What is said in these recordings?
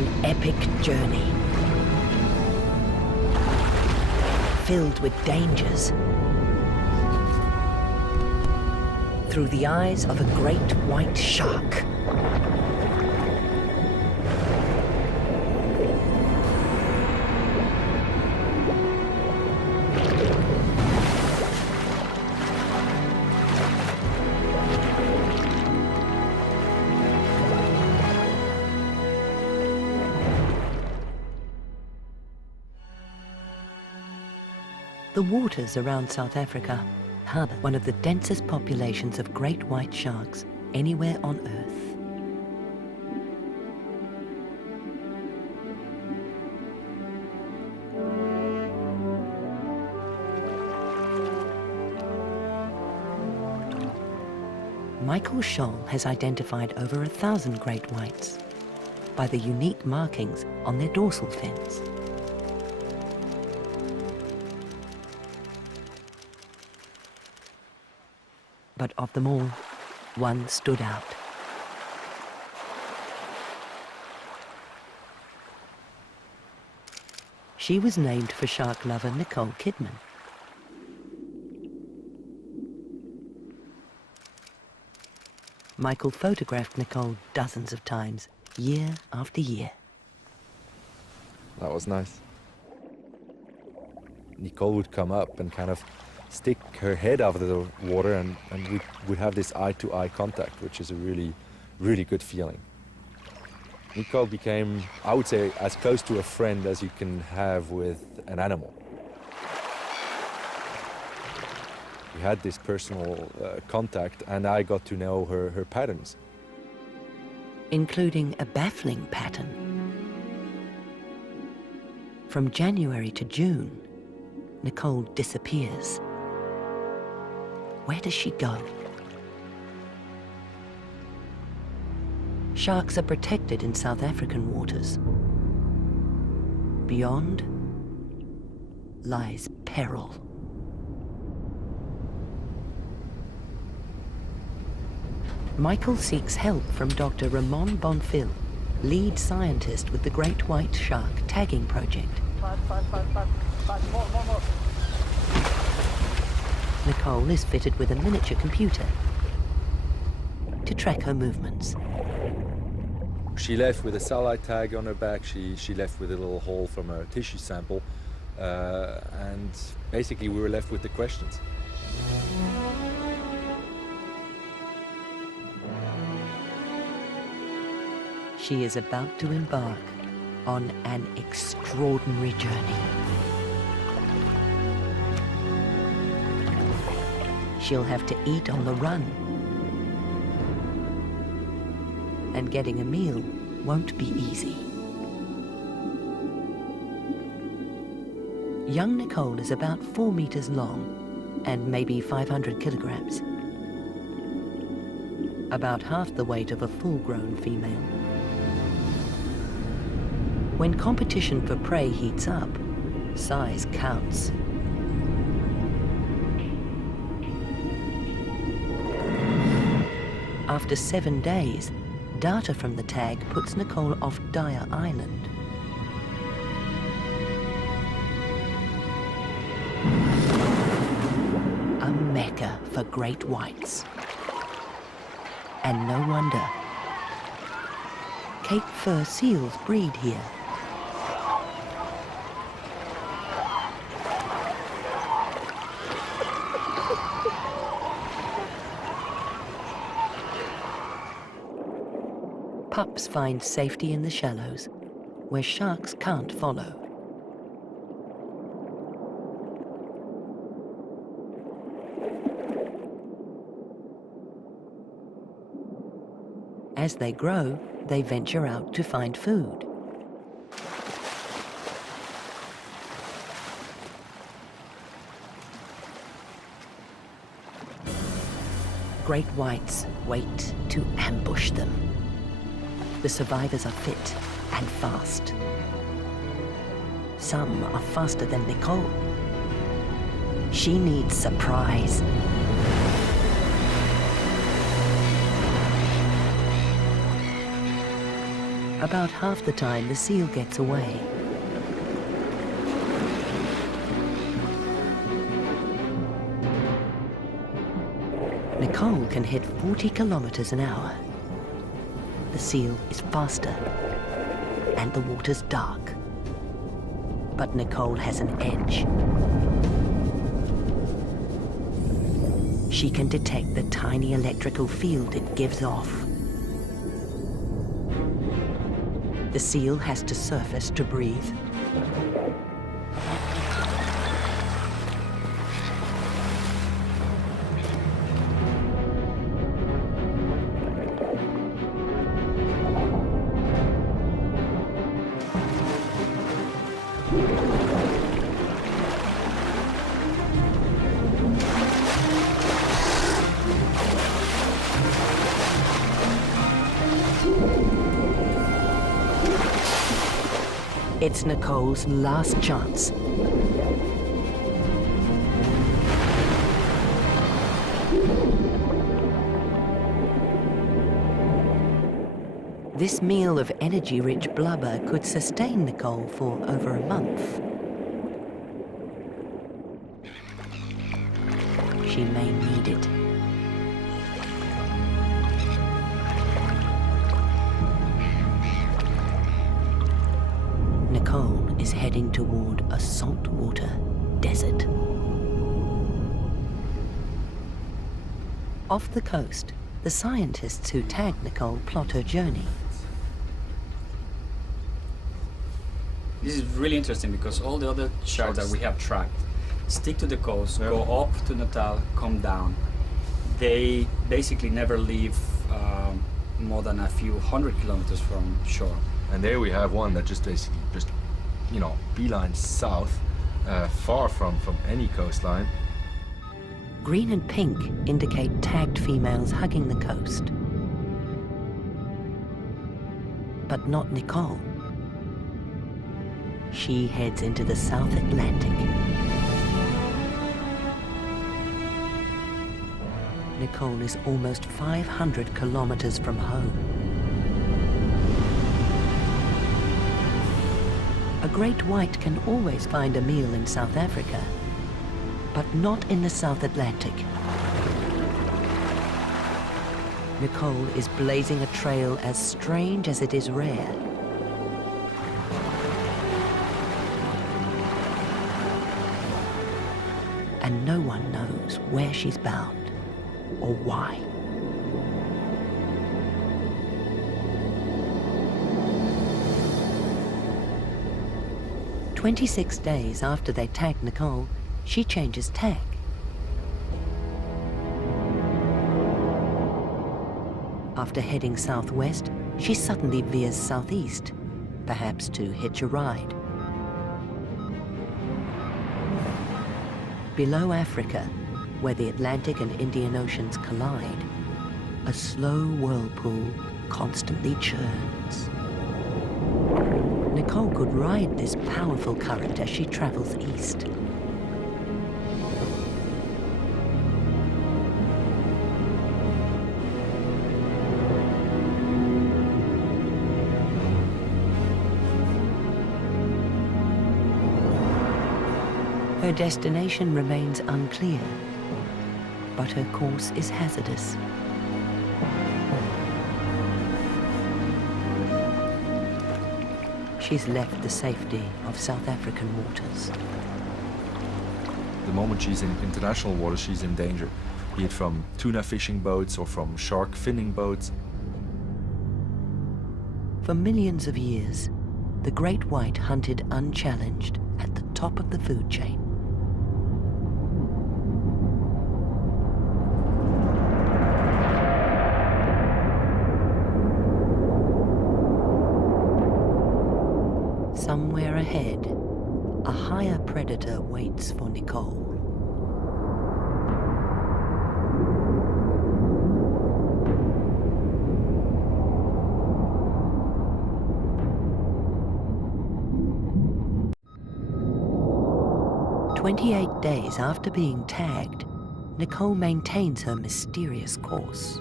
An epic journey, filled with dangers, through the eyes of a great white shark. The waters around South Africa harbour one of the densest populations of great white sharks anywhere on Earth. Michael Scholl has identified over 1,000 great whites by the unique markings on their dorsal fins. But of them all, one stood out. She was named for shark lover Nicole Kidman. Michael photographed Nicole dozens of times, year after year. That was nice. Nicole would come up and kind of stick her head out of the water, and we would have this eye-to-eye contact, which is a really, really good feeling. Nicole became, I would say, as close to a friend as you can have with an animal. We had this personal contact, and I got to know her patterns. Including a baffling pattern. From January to June, Nicole disappears. Where does she go? Sharks are protected in South African waters. Beyond lies peril. Michael seeks help from Dr. Ramon Bonfil, lead scientist with the Great White Shark Tagging Project. More. Nicole is fitted with a miniature computer to track her movements. She left with a satellite tag on her back. She left with a little hole from a tissue sample. And basically we were left with the questions. She is about to embark on an extraordinary journey. She'll have to eat on the run. And getting a meal won't be easy. Young Nicole is about 4 meters long and maybe 500 kilograms. About half the weight of a full-grown female. When competition for prey heats up, size counts. After 7 days, data from the tag puts Nicole off Dyer Island. A mecca for great whites. And no wonder. Cape fur seals breed here. Pups find safety in the shallows, where sharks can't follow. As they grow, they venture out to find food. Great whites wait to ambush them. The survivors are fit and fast. Some are faster than Nicole. She needs surprise. About half the time, the seal gets away. Nicole can hit 40 kilometers an hour. The seal is faster, and the water's dark. But Nicole has an edge. She can detect the tiny electrical field it gives off. The seal has to surface to breathe. It's Nicole's last chance. This meal of energy-rich blubber could sustain Nicole for over a month. She may need it. Nicole is heading toward a saltwater desert. Off the coast, the scientists who tagged Nicole plot her journey. This is really interesting because all the other sharks that we have tracked stick to the coast, go up to Natal, come down. They basically never leave more than a few hundred kilometers from shore. And there we have one that just basically beeline south, far from any coastline. Green and pink indicate tagged females hugging the coast. But not Nicole. She heads into the South Atlantic. Nicole is almost 500 kilometers from home. A great white can always find a meal in South Africa, but not in the South Atlantic. Nicole is blazing a trail as strange as it is rare. And no one knows where she's bound or why. "26 days after they tagged Nicole, she changes tack. After heading southwest, she suddenly veers southeast, perhaps to hitch a ride. Below Africa, where the Atlantic and Indian Oceans collide, a slow whirlpool constantly churns. Nicole could ride this powerful current as she travels east. Her destination remains unclear, but her course is hazardous. She's left the safety of South African waters. The moment she's in international waters, she's in danger, be it from tuna fishing boats or from shark finning boats. For millions of years, the great white hunted unchallenged at the top of the food chain. Somewhere ahead, a higher predator waits for Nicole. "28 days after being tagged, Nicole maintains her mysterious course.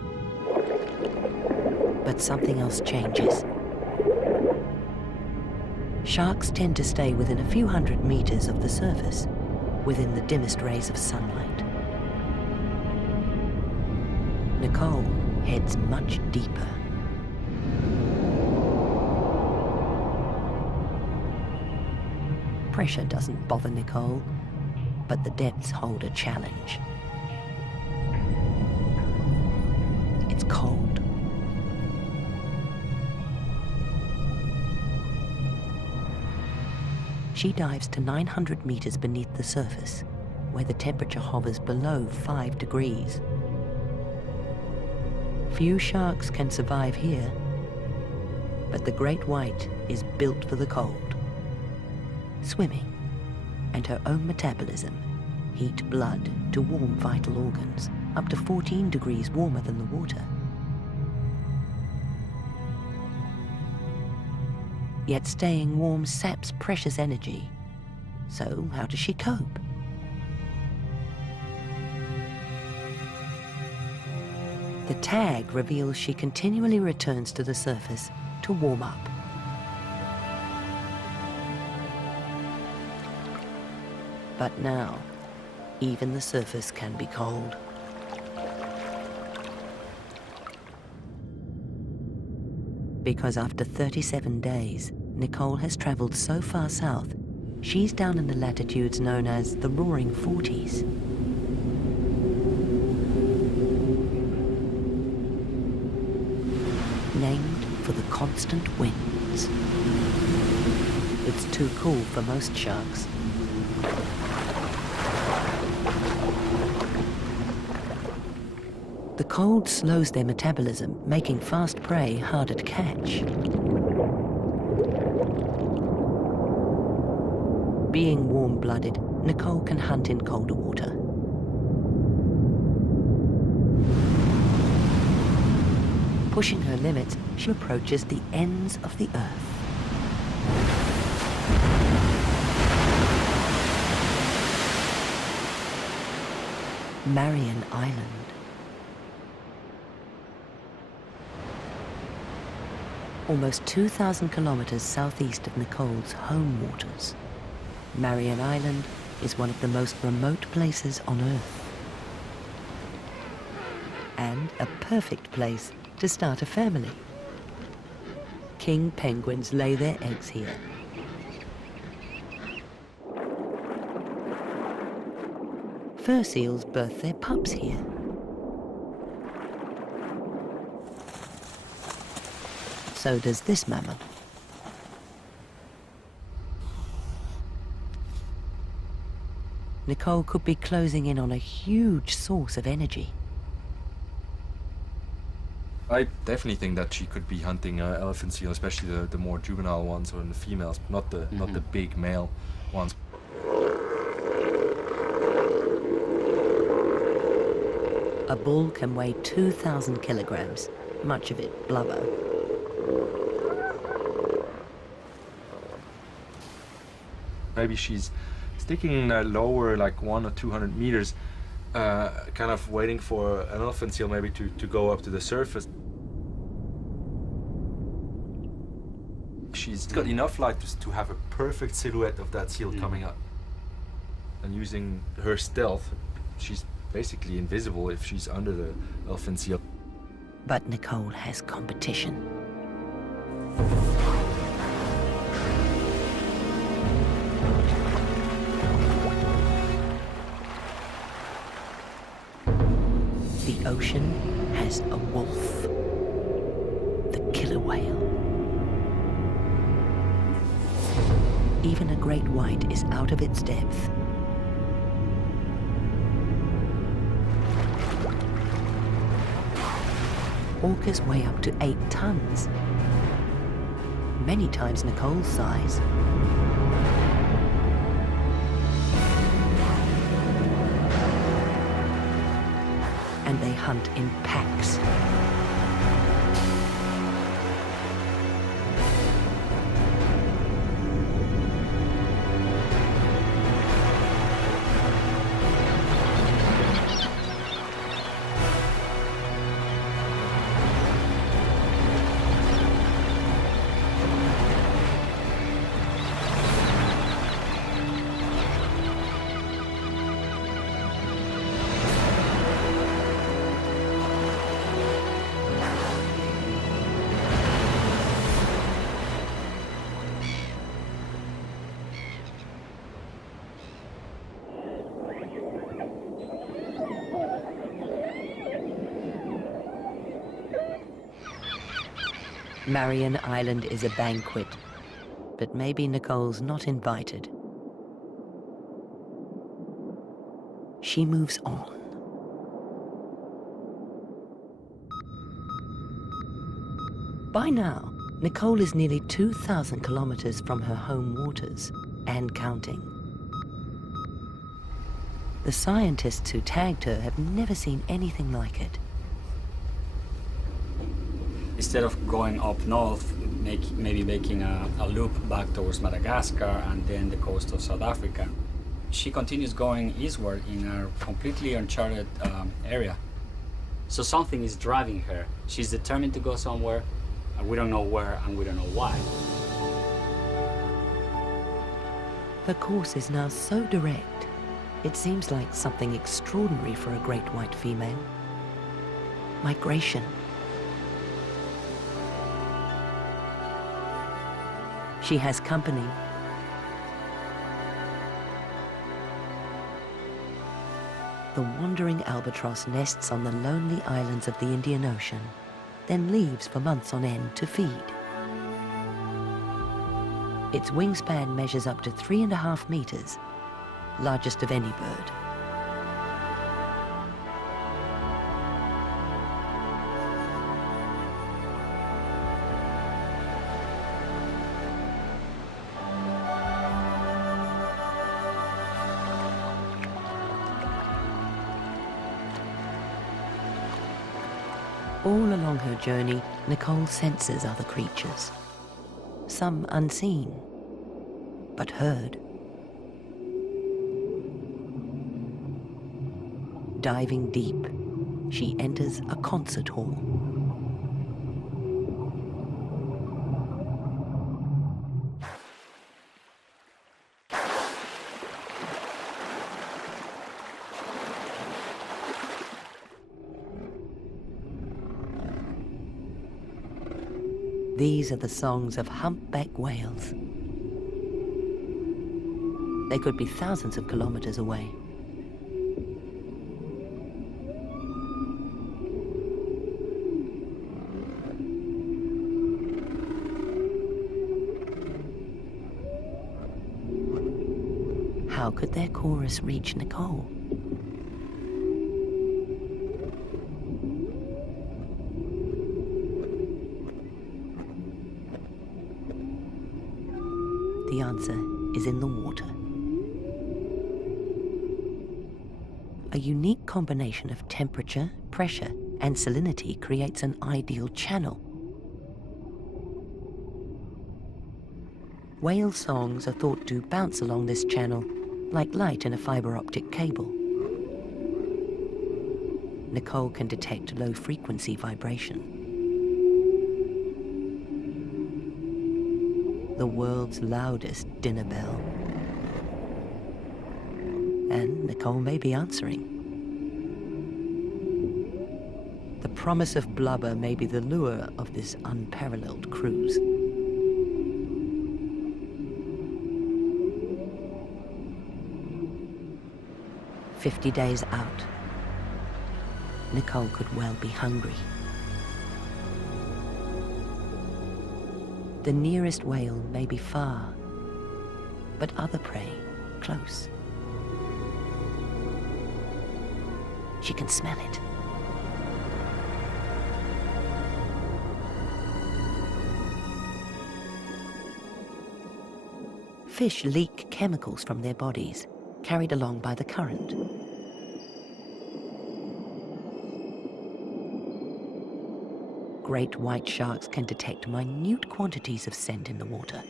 But something else changes. Sharks tend to stay within a few hundred meters of the surface, within the dimmest rays of sunlight. Nicole heads much deeper. Pressure doesn't bother Nicole, but the depths hold a challenge. It's cold. She dives to 900 meters beneath the surface, where the temperature hovers below 5 degrees. Few sharks can survive here, but the great white is built for the cold. Swimming and her own metabolism heat blood to warm vital organs, up to 14 degrees warmer than the water. Yet staying warm saps precious energy. So how does she cope? The tag reveals she continually returns to the surface to warm up. But now, even the surface can be cold. Because after 37 days, Nicole has traveled so far south, she's down in the latitudes known as the Roaring Forties. Named for the constant winds. It's too cool for most sharks. The cold slows their metabolism, making fast prey harder to catch. Being warm-blooded, Nicole can hunt in colder water. Pushing her limits, she approaches the ends of the earth. Marion Island. Almost 2,000 kilometers southeast of Nicole's home waters, Marion Island is one of the most remote places on Earth. And a perfect place to start a family. King penguins lay their eggs here. Fur seals birth their pups here. So does this mammal. Nicole could be closing in on a huge source of energy. I definitely think that she could be hunting elephant seal, especially the more juvenile ones or the females, not the big male ones. A bull can weigh 2,000 kilograms, much of it blubber. Maybe she's sticking lower, like 100 or 200 meters, kind of waiting for an elephant seal maybe to go up to the surface. She's got enough light to have a perfect silhouette of that seal coming up. And using her stealth, she's basically invisible if she's under the elephant seal. But Nicole has competition. The ocean has a wolf, the killer whale. Even a great white is out of its depth. Orcas weigh up to 8 tons, many times Nicole's size. And they hunt in packs. Marion Island is a banquet, but maybe Nicole's not invited. She moves on. By now, Nicole is nearly 2,000 kilometers from her home waters, and counting. The scientists who tagged her have never seen anything like it. Instead of going up north, maybe making a loop back towards Madagascar and then the coast of South Africa, she continues going eastward in a completely uncharted area. So something is driving her. She's determined to go somewhere, and we don't know where and we don't know why. Her course is now so direct, it seems like something extraordinary for a great white female. Migration. She has company. The wandering albatross nests on the lonely islands of the Indian Ocean, then leaves for months on end to feed. Its wingspan measures up to 3.5 meters, largest of any bird. All along her journey, Nicole senses other creatures. Some unseen, but heard. Diving deep, she enters a concert hall. These are the songs of humpback whales. They could be thousands of kilometers away. How could their chorus reach Nicole? The answer is in the water. A unique combination of temperature, pressure, and salinity creates an ideal channel. Whale songs are thought to bounce along this channel like light in a fiber optic cable. Nicole can detect low-frequency vibration. The world's loudest dinner bell. And Nicole may be answering. The promise of blubber may be the lure of this unparalleled cruise. "50 days out. Nicole could well be hungry. The nearest whale may be far, but other prey close. She can smell it. Fish leak chemicals from their bodies, carried along by the current. Great white sharks can detect minute quantities of scent in the water.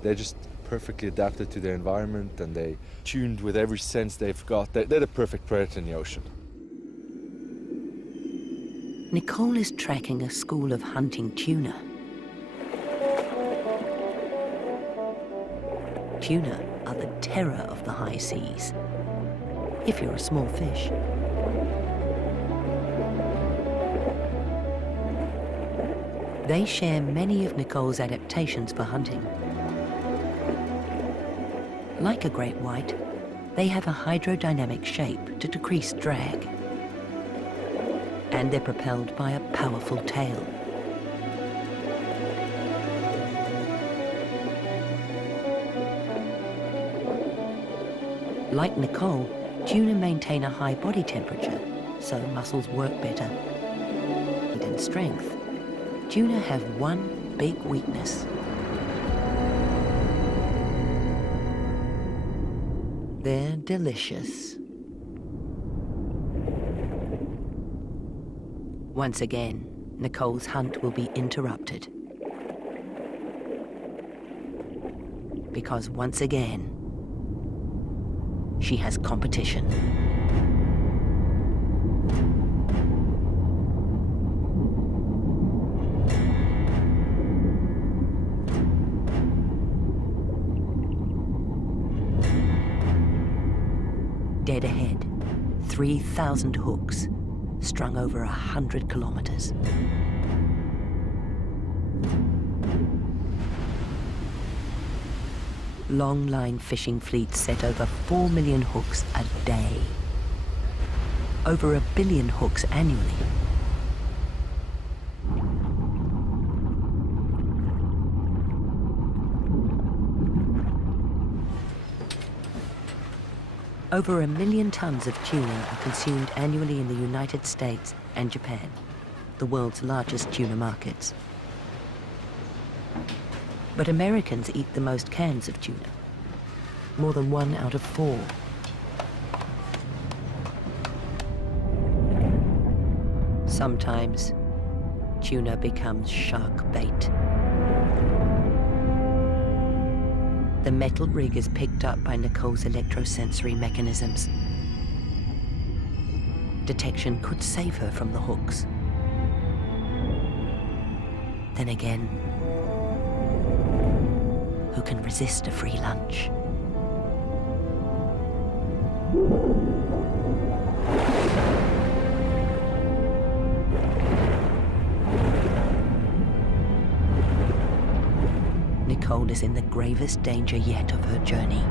They're just perfectly adapted to their environment, and they tuned with every sense they've got. They're the perfect predator in the ocean. Nicole is tracking a school of hunting tuna. Tuna are the terror of the high seas, if you're a small fish. They share many of Nicole's adaptations for hunting. Like a great white, they have a hydrodynamic shape to decrease drag. and they're propelled by a powerful tail. Like Nicole, tuna maintain a high body temperature, so muscles work better. In strength, tuna have one big weakness. They're delicious. Once again, Nicole's hunt will be interrupted. Because once again, she has competition. Dead ahead, 3,000 hooks, strung over 100 kilometers. Long-line fishing fleets set over 4 million hooks a day. Over 1 billion hooks annually. Over 1 million tons of tuna are consumed annually in the United States and Japan, the world's largest tuna markets. But Americans eat the most cans of tuna, more than 1 out of 4. Sometimes, tuna becomes shark bait. The metal rig is picked up by Nicole's electrosensory mechanisms. Detection could save her from the hooks. Then again, who can resist a free lunch? Nicole is in the gravest danger yet of her journey.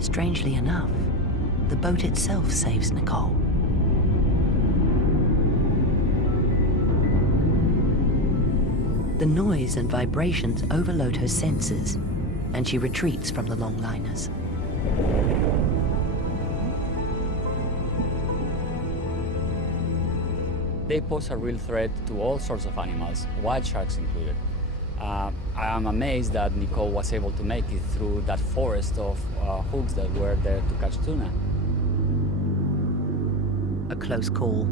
Strangely enough, the boat itself saves Nicole. The noise and vibrations overload her senses, and she retreats from the longliners. They pose a real threat to all sorts of animals, wild sharks included. I am amazed that Nicole was able to make it through that forest of hooks that were there to catch tuna. A close call,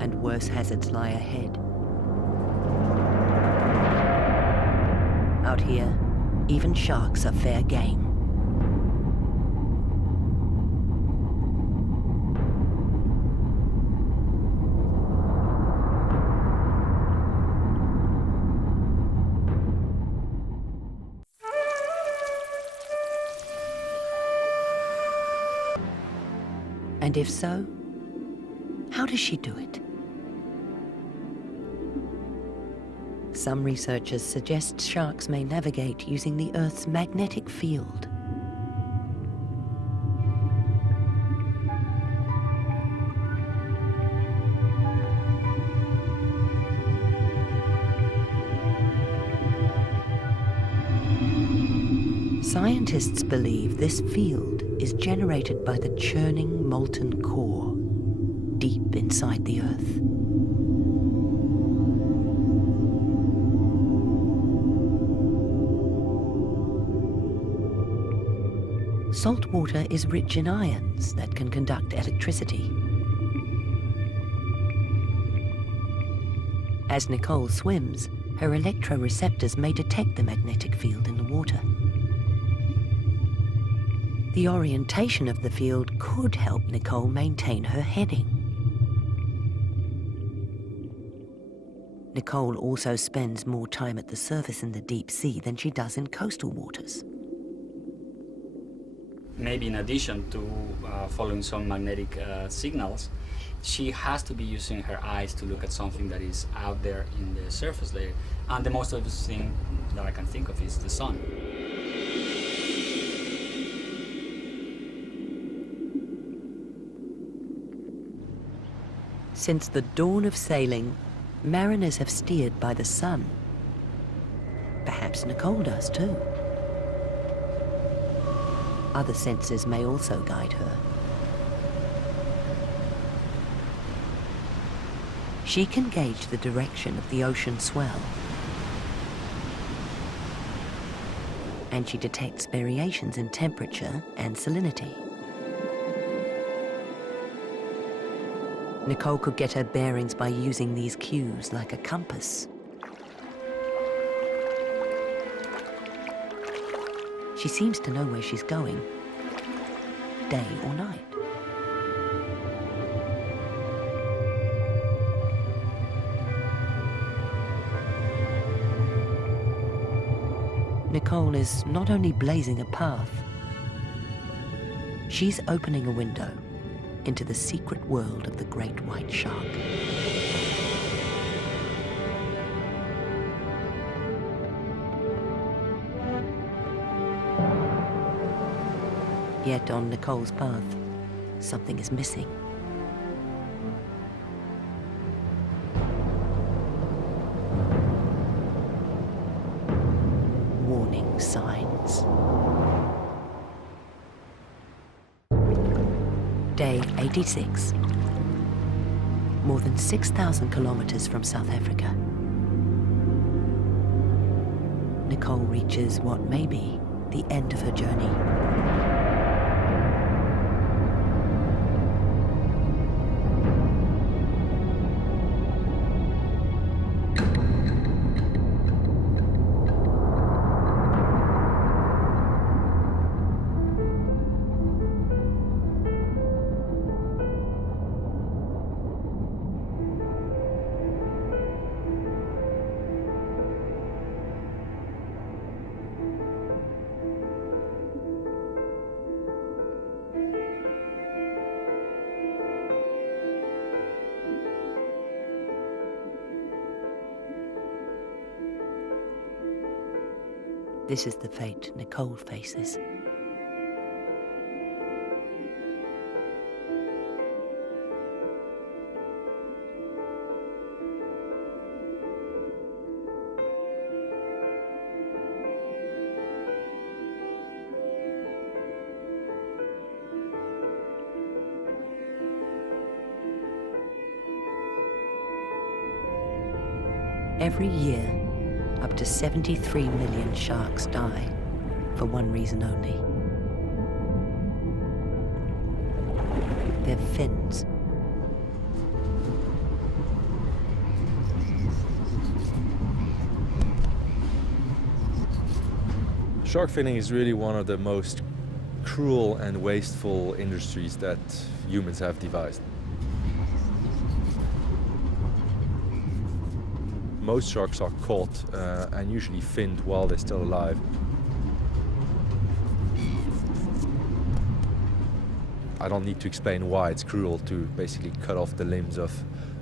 and worse hazards lie ahead. Out here, even sharks are fair game. And if so, how does she do it? Some researchers suggest sharks may navigate using the Earth's magnetic field. Scientists believe this field is generated by the churning molten core deep inside the Earth. Salt water is rich in ions that can conduct electricity. As Nicole swims, her electroreceptors may detect the magnetic field in the water. The orientation of the field could help Nicole maintain her heading. Nicole also spends more time at the surface in the deep sea than she does in coastal waters. Maybe in addition to following some magnetic signals, she has to be using her eyes to look at something that is out there in the surface layer. And the most obvious thing that I can think of is the sun. Since the dawn of sailing, mariners have steered by the sun. Perhaps Nicole does too. Other senses may also guide her. She can gauge the direction of the ocean swell. And she detects variations in temperature and salinity. Nicole could get her bearings by using these cues like a compass. She seems to know where she's going, day or night. Nicole is not only blazing a path, she's opening a window into the secret world of the great white shark. Yet on Nicole's path, something is missing. Warning signs. Day 86. More than 6,000 kilometers from South Africa. Nicole reaches what may be the end of her journey. This is the fate Nicole faces. Every year, up to 73 million sharks die for one reason only. Their fins. Shark finning is really one of the most cruel and wasteful industries that humans have devised. Most sharks are caught and usually finned while they're still alive. I don't need to explain why it's cruel to basically cut off the limbs of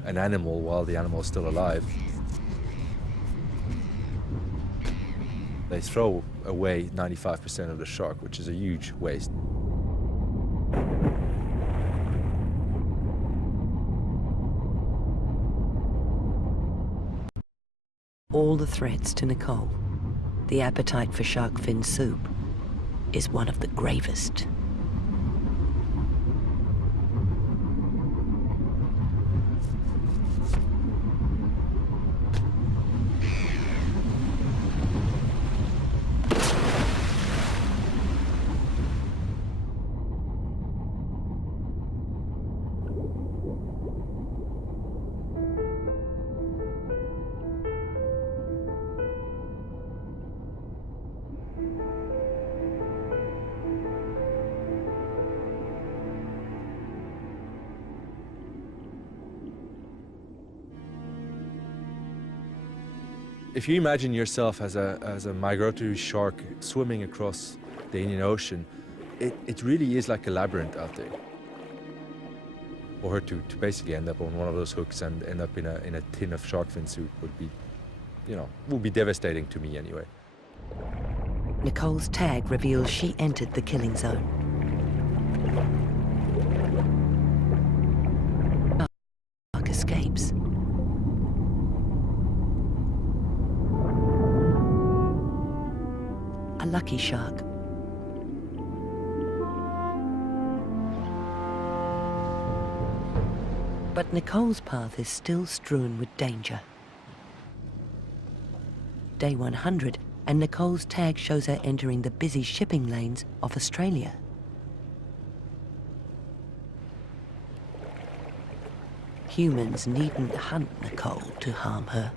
an animal while the animal is still alive. They throw away 95% of the shark, which is a huge waste. All the threats to Nicole, the appetite for shark fin soup, is one of the gravest. If you imagine yourself as a migratory shark swimming across the Indian Ocean, it really is like a labyrinth out there. for her to basically end up on one of those hooks and end up in a tin of shark fin soup would be, would be devastating to me anyway. Nicole's tag reveals she entered the killing zone. Shark escapes. A lucky shark. But Nicole's path is still strewn with danger. Day 100, and Nicole's tag shows her entering the busy shipping lanes of Australia. Humans needn't hunt Nicole to harm her.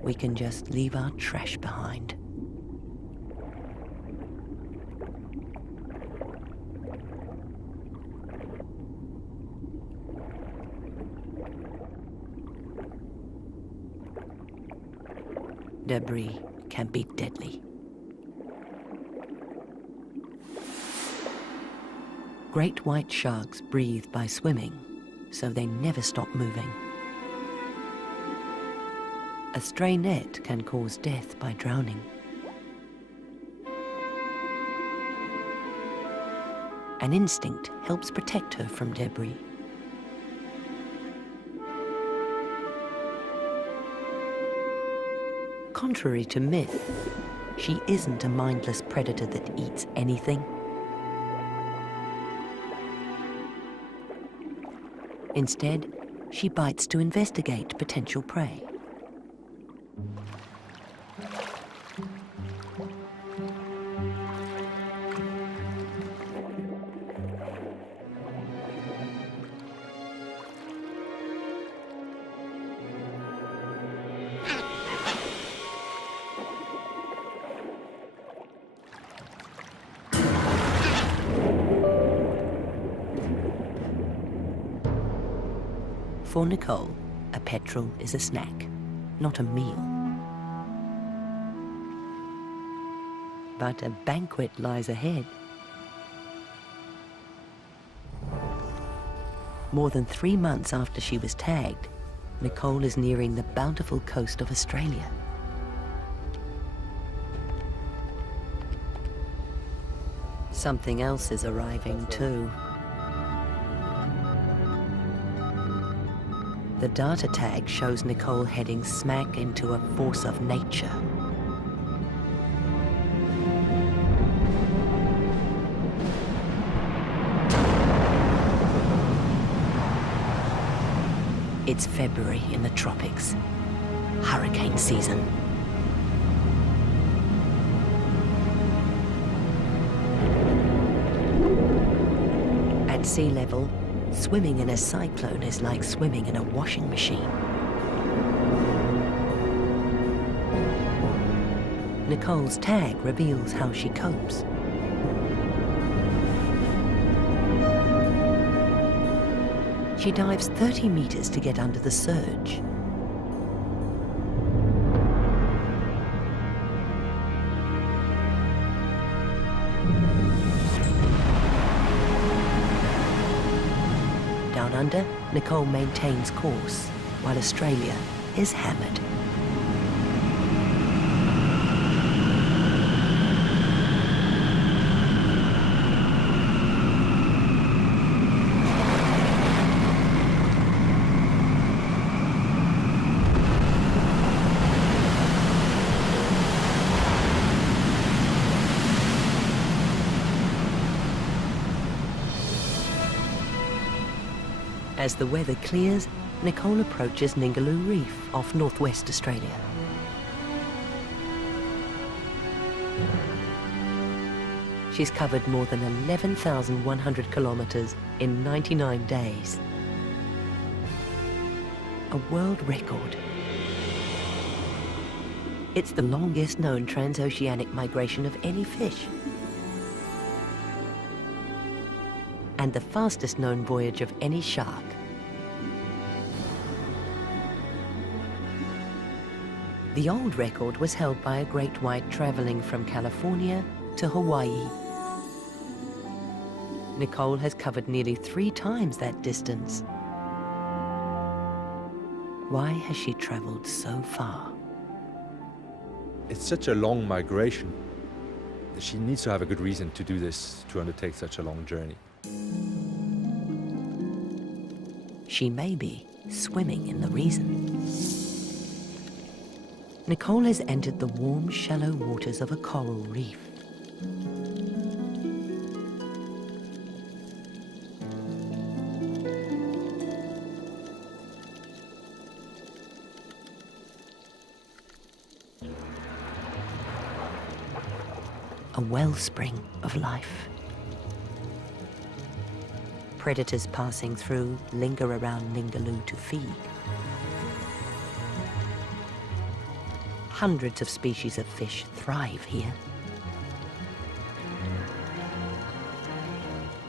We can just leave our trash behind. Debris can be deadly. Great white sharks breathe by swimming, so they never stop moving. A stray net can cause death by drowning. An instinct helps protect her from debris. Contrary to myth, she isn't a mindless predator that eats anything. Instead, she bites to investigate potential prey. For Nicole, a petrel is a snack, not a meal. But a banquet lies ahead. More than 3 months after she was tagged, Nicole is nearing the bountiful coast of Australia. Something else is arriving too. The data tag shows Nicole heading smack into a force of nature. It's February in the tropics, hurricane season. At sea level, swimming in a cyclone is like swimming in a washing machine. Nicole's tag reveals how she copes. She dives 30 meters to get under the surge. Down under, Nicole maintains course, while Australia is hammered. As the weather clears, Nicole approaches Ningaloo Reef off northwest Australia. She's covered more than 11,100 kilometers in 99 days. A world record. It's the longest known transoceanic migration of any fish. And the fastest known voyage of any shark. The old record was held by a great white traveling from California to Hawaii. Nicole has covered nearly 3 times that distance. Why has she traveled so far? It's such a long migration. She needs to have a good reason to do this, to undertake such a long journey. She may be swimming in the reason. Nicole has entered the warm, shallow waters of a coral reef. A wellspring of life. Predators passing through linger around Ningaloo to feed. Hundreds of species of fish thrive here.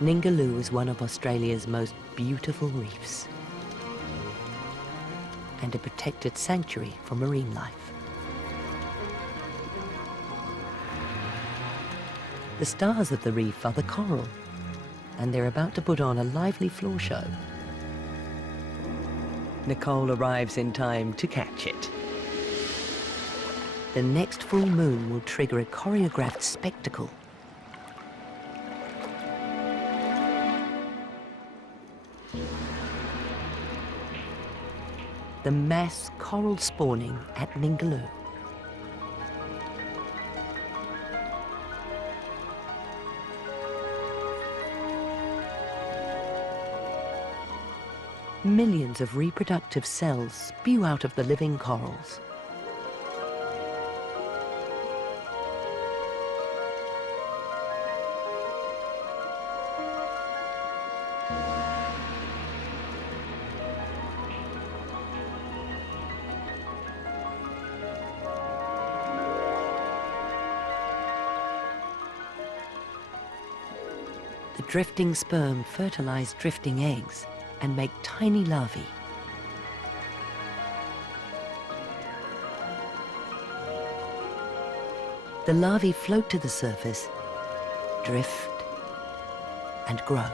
Ningaloo is one of Australia's most beautiful reefs and a protected sanctuary for marine life. The stars of the reef are the coral, and they're about to put on a lively floor show. Nicole arrives in time to catch it. The next full moon will trigger a choreographed spectacle. The mass coral spawning at Ningaloo. Millions of reproductive cells spew out of the living corals. The drifting sperm fertilize drifting eggs and make tiny larvae. The larvae float to the surface, drift, and grow.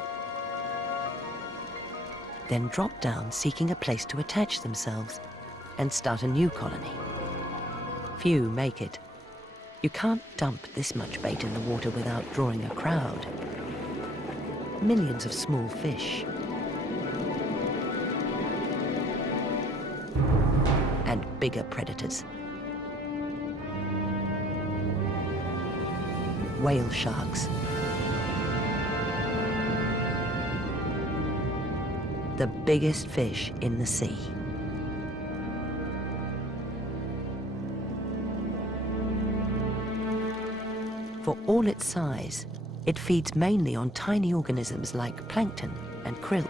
Then drop down, seeking a place to attach themselves and start a new colony. Few make it. You can't dump this much bait in the water without drawing a crowd. Millions of small fish. And bigger predators. Whale sharks. The biggest fish in the sea. For all its size, it feeds mainly on tiny organisms like plankton and krill.